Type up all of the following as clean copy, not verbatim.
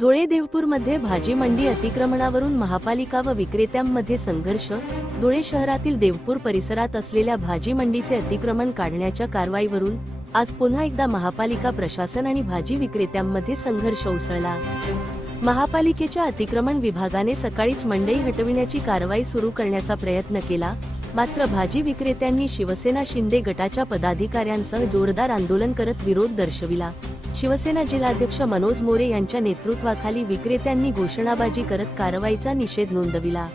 धुळे देवपूरमध्ये भाजी मंडी अतिक्रमणावरून महापालिका व विक्रेत्यांमध्ये संघर्ष। धुळे शहरातील देवपूर परिसरात असलेल्या भाजी मंडीचे अतिक्रमण काढण्याच्या कारवाईवरून आज पुन्हा एकदा महापालिका प्रशासन आणि भाजी विक्रेत्यांमध्ये संघर्ष उसळला। महापालिकेच्या अतिक्रमण विभागाने सकाळीच मंडई हटविण्याची कारवाई सुरू करण्याचा प्रयत्न केला, मात्र भाजी विक्रेत्यांनी शिवसेना शिंदे गटाच्या पदाधिकाऱ्यांसह जोरदार आंदोलन करत विरोध दर्शविला। शिवसेना जिल्हाध्यक्ष मनोज मोरे यांच्या नेतृत्वाखाली विक्रेत्यांनी घोषणाबाजी करत कारवाईचा निषेध नोंदविला।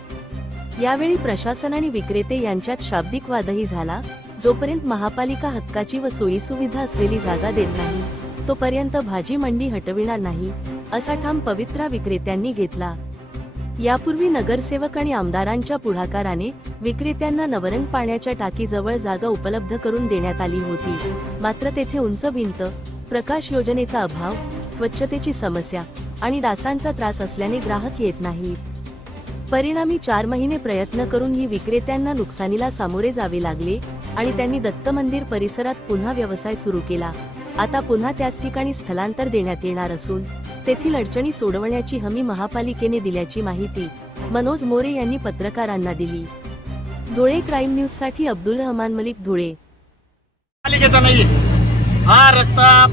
यावेळी प्रशासन आणि विक्रेते यांच्यात शाब्दिक वादही झाला। जोपर्यंत महापालिका हक्काची व सोयीसुविधा असलेली जागा देत नाही, तोपर्यंत भाजी मंडी हटविणार नाही, असा ठाम पवित्रा विक्रेत्यांनी घेतला। यापूर्वी नगरसेवक आणि आमदारांच्या पुढाकाराने विक्रेत्यांना नवरंग पाण्याच्या टाकीजवळ जागा उपलब्ध करून देण्यात आली होती, मात्र तेथे उंच भिंत, प्रकाश योजनेचा अभाव, स्वच्छतेची समस्या आणि डासांचा त्रास असल्याने ग्राहक येत नाहीत। परिणामी 4 महिने प्रयत्न करूनही विक्रेत्यांना नुकसानीला सामोरे जावे लागले आणि त्यांनी दत्त मंदिर परिसरात पुन्हा व्यवसाय सुरू केला। आता पुन्हा त्याच ठिकाणी स्थलांतर देण्यात येणार असून तेथील अडचणी सोडवण्याची हमी महापालिकेने दिल्याची माहिती मनोज मोरे यांनी पत्रकारांना दिली। धुळे क्राईम न्यूज साठी अब्दुल रहमान मलिक, धुळे। पालिकेचा नाही हा रस्ता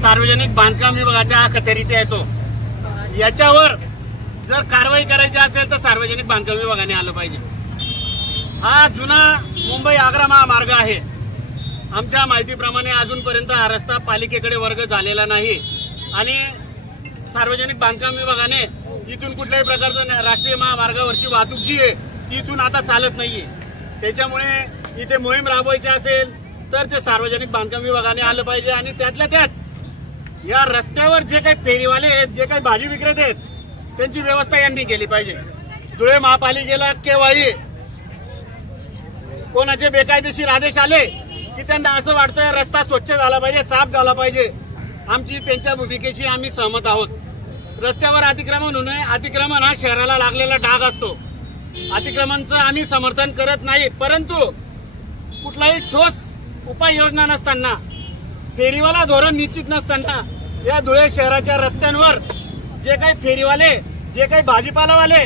सार्वजनिक बांधकाम विभागाच्या अखत्यारीत येतो। याच्यावर जर कारवाई करायची असेल तर सार्वजनिक बांधकाम विभागाने आलं पाहिजे। हा जुना मुंबई आग्रा महामार्ग आहे। आमच्या माहितीप्रमाणे अजूनपर्यंत हा रस्ता पालिकेकडे वर्ग झालेला नाही आणि सार्वजनिक बांधकाम विभागाने इथून कुठल्याही प्रकारचं राष्ट्रीय महामार्गावरची वाहतूक जी आहे ती इथून आता चालत नाहीये। त्याच्यामुळे इथे मोहीम राबवायची असेल तर ते सार्वजनिक बांधकाम विभागाने आलं पाहिजे आणि त्यातल्या त्यात या रस्त्यावर जे काही फेरीवाले आहेत, जे काही भाजी विक्रेते आहेत, त्यांची व्यवस्था यांनी केली पाहिजे। धुळे महापालिकेला केव्हाही कोणाचे बेकायदेशीर आदेश आले की त्यांना असं वाटतं रस्ता स्वच्छ झाला पाहिजे, साफ झाला पाहिजे। आमची त्यांच्या भूमिकेशी आम्ही सहमत आहोत। रस्त्यावर अतिक्रमण होऊ नये। अतिक्रमण हा शहराला लागलेला डाग असतो। अतिक्रमणचं आम्ही समर्थन करत नाही, परंतु कुठलाही ठोस उपाययोजना नसताना, फेरीवाला धोरण निश्चित नसताना या धुळे शहराच्या रस्त्यांवर जे काही फेरीवाले, जे काही भाजीपालावाले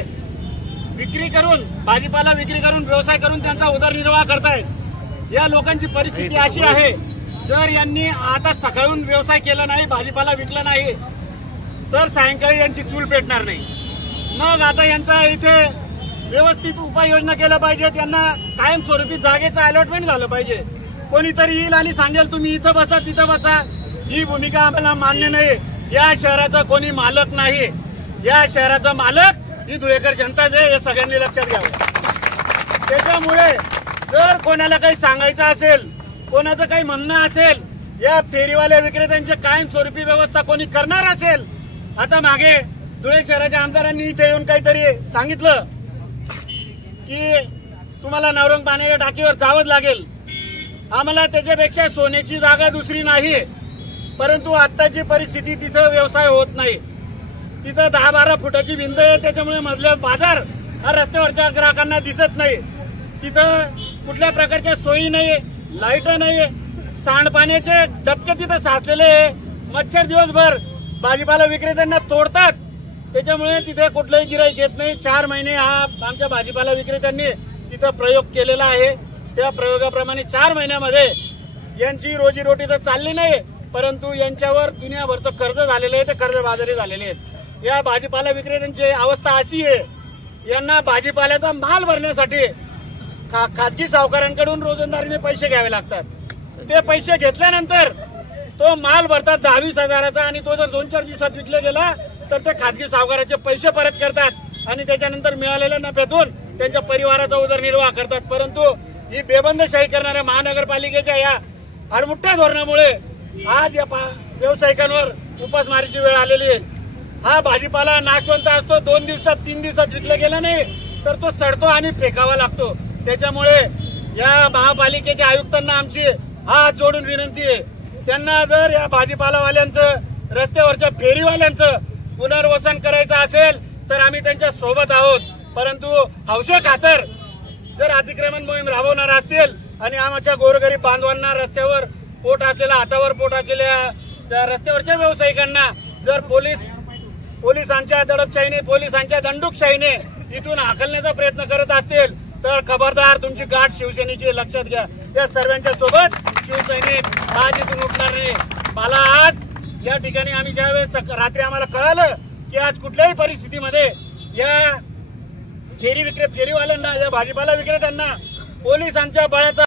भाजीपाला विक्री करून व्यवसाय करून त्यांचा उदरनिर्वाह करतायत, या लोकांची परिस्थिती अशी आहे, जर यांनी आता सकाळून व्यवसाय केला नाही, भाजीपाला विकला नाही तर सायंकाळी यांची चूल पेटणार नाही। मग आता यांचा इथे व्यवस्थित उपाययोजना केल्या पाहिजे। त्यांना कायमस्वरूपी जागेचं अलॉटमेंट झालं पाहिजे। कोणीतरी येईल आणि सांगेल तुम्ही इथं बसा, तिथं बसा, ही भूमिका आम्हाला मान्य नाही। या शहराचा कोणी मालक नाही, या शहराचा मालक ही धुळेकर जनताच आहे, हे सगळ्यांनी लक्षात घ्यावं। त्याच्यामुळे जर कोणाला काही सांगायचं असेल, कोणाचं काही म्हणणं असेल, या फेरीवाल्या विक्रेत्यांची कायमस्वरूपी व्यवस्था कोणी करणार असेल, आता मागे धुळे शहराच्या आमदारांनी इथे येऊन काहीतरी सांगितलं की तुम्हाला नवरंग पाण्याच्या टाकीवर जावंच लागेल। आम्हाला त्याच्यापेक्षा सोन्याची जागा दुसरी नाही, परंतु आत्ताची परिस्थिती तिथं व्यवसाय होत नाही। तिथं 10-12 फुटाची भिंत आहे, त्याच्यामुळे मधले बाजार हा रस्त्यावरच्या ग्राहकांना दिसत नाही। तिथं कुठल्या प्रकारच्या सोयी नाही, लाईट नाही, सांडपाण्याचे डबके तिथं साचलेले आहे। मच्छर दिवसभर भाजीपाला विक्रेत्यांना तोडतात, त्याच्यामुळे तिथे कुठलंही गिऱ्हाईक येत नाही। 4 महिने हा आमच्या भाजीपाला विक्रेत्यांनी तिथं प्रयोग केलेला आहे। त्या प्रयोगाप्रमाणे 4 महिन्यामध्ये यांची रोजीरोटी तर चालली नाही, परंतु यांच्यावर दुनियाभरचं कर्ज झालेलं आहे, ते कर्जबाजारी झालेले आहेत। या भाजीपाला विक्रेत्यांची अवस्था अशी आहे, यांना भाजीपाल्याचा माल भरण्यासाठी खाजगी सावकारांकडून रोजंदारीने पैसे घ्यावे लागतात। ते पैसे घेतल्यानंतर तो माल भरतात 10-20 हजाराचा आणि तो जर 2-4 दिवसात विकला गेला तर ते खाजगी सावकाराचे पैसे परत करतात आणि त्याच्यानंतर मिळालेल्या नफ्यातून त्यांच्या परिवाराचा उदरनिर्वाह करतात। परंतु ही बेबंदशाही करणाऱ्या महानगरपालिकेच्या या आडमुठ्या धोरणामुळे आज या व्यावसायिकांवर उपासमारीची वेळ आलेली आहे। हा भाजीपाला नाशवंत असतो, 2 दिवसात 3 दिवसात विकला गेला नाही तर तो सडतो आणि फेकावा लागतो। त्याच्यामुळे या महापालिकेच्या आयुक्तांना आमची हात जोडून विनंती आहे, त्यांना जर या भाजीपालावाल्यांचं, रस्त्यावरच्या फेरीवाल्यांचं पुनर्वसन करायचं असेल तर आम्ही त्यांच्या सोबत आहोत, परंतु हौशेखातर जर अतिक्रमण मोहीम राबवणार असतील आणि आमच्या गोरगरीब बांधवांना, रस्त्यावर पोट असलेल्या, हातावर पोट असलेल्या रस्त्यावरच्या व्यावसायिकांना जर पोलीस पोलिसांच्या दडपशाहीने, पोलिसांच्या दंडुकशाहीने इथून हाकलण्याचा प्रयत्न करत असतील तर खबरदार, तुमची गाठ शिवसेनेची लक्षात घ्या. या सर्वांच्या सोबत शिवसैनिक आज इथून उठणार नाही. मला आज या ठिकाणी आम्ही ज्यावेळेस रात्री आम्हाला कळालं की आज कुठल्याही परिस्थितीमध्ये या फेरीवाल्यांना, या भाजीपाला विक्रेत्यांना पोलिसांच्या बळाचा